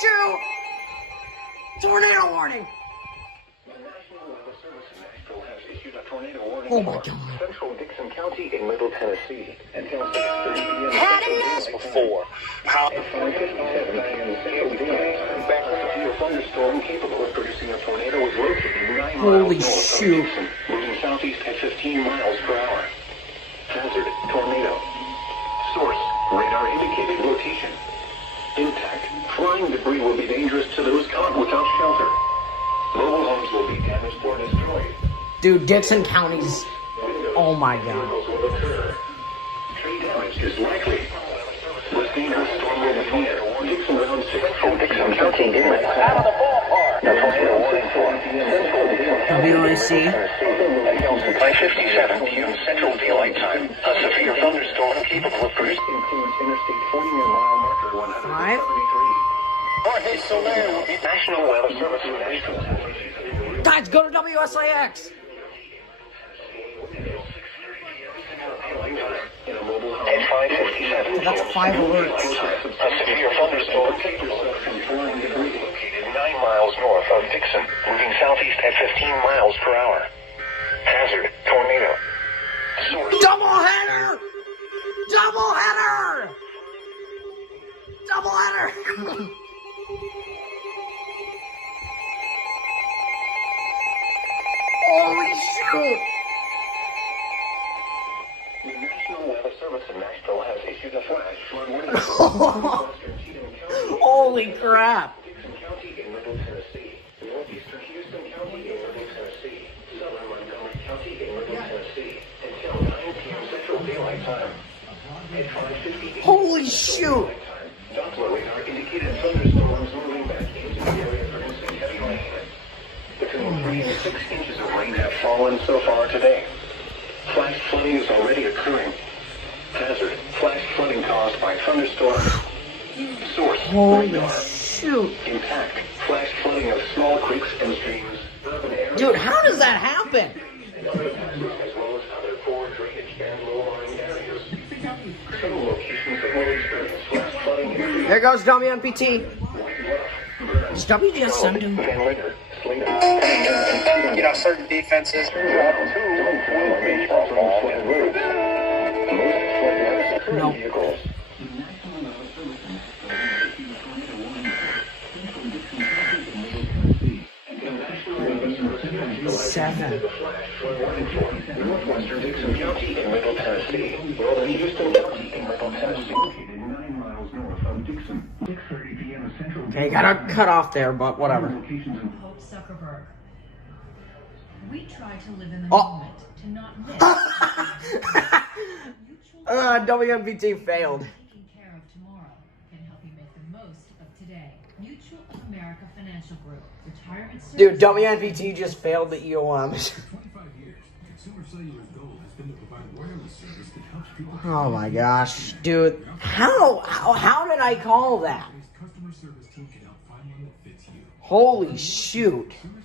shoot! Tornado warning! Oh my God. Central Dixon County in Middle Tennessee. Until 6:30 p.m. Had enough before. How? At 5:57 p.m. Central Daylight Time, a severe thunderstorm capable of producing a tornado was located 9 Holy miles north shoot. of Dixon, moving southeast at 15 miles per hour. Hazard, tornado. Source, radar indicated location. Intact, flying debris will be dangerous to those caught without shelter. Mobile homes will be damaged or destroyed. Dude, Dixon County's... Oh my God. Tree damage is likely. This dangerous storm will be near Dixon around 6 from Dixon County inlet. Out of the ballpark. The tornado warning for Central Daylight Time. WIC. At 5:57 p.m. Central Daylight Time, a severe thunderstorm capable of producing includes Interstate 40 near mile marker 173. Jorge Soler will be National Weather Service in Nashville. Guys, go to WSIX. In a mobile home. At 5:57. That's 5 alerts. A severe thunderstorm located 9 miles north of Dixon, moving southeast at 15 miles per hour. Hazard, tornado. Source. Double header! Double header! Double header! Holy shoot! The National Weather Service in Nashville has issued a flash flood warning. Holy crap! Dixon County in Middle Tennessee, northeastern Houston County in Middle Tennessee, southern Montgomery County in Middle Tennessee, until 9 p.m. Central Daylight Time. At 5:50 Holy shoot! Doppler radar indicated thunderstorms moving back into the area producing heavy rain. Between 3 and 6 inches of rain have fallen so far today. Flash flooding is already occurring. Hazard, flash flooding caused by thunderstorms. Source, Holy radar. shoot! Intact, flash flooding of small creeks and streams, urban areas, Dude, how does that happen? as well as other poor drainage and low-lying areas. Several locations that will experience flash flooding include There goes WNPT. Is WGSM doing? Van Litter, Slater. You know, certain defenses. Nope. Vehicles. 7. Northwestern Dixon County in Middle Tennessee. Northern Houston County in Middle Tennessee. Located 9 miles north of Dixon. 6:30 p.m. Central. Okay, gotta cut off there, but whatever. Hope Zuckerberg. We try to live in the Oh. moment, to not miss. WNPT failed. Taking care of tomorrow can help you make the most of today. Mutual of America Financial Group. Retirement Dude, services- WNPT just failed the EOMs. 25 years, Consumer Cellular's goal has been to provide wireless service that helps people Oh my gosh, dude. How did I call that? customer service team can help find one that fits you. Holy shoot. Consumer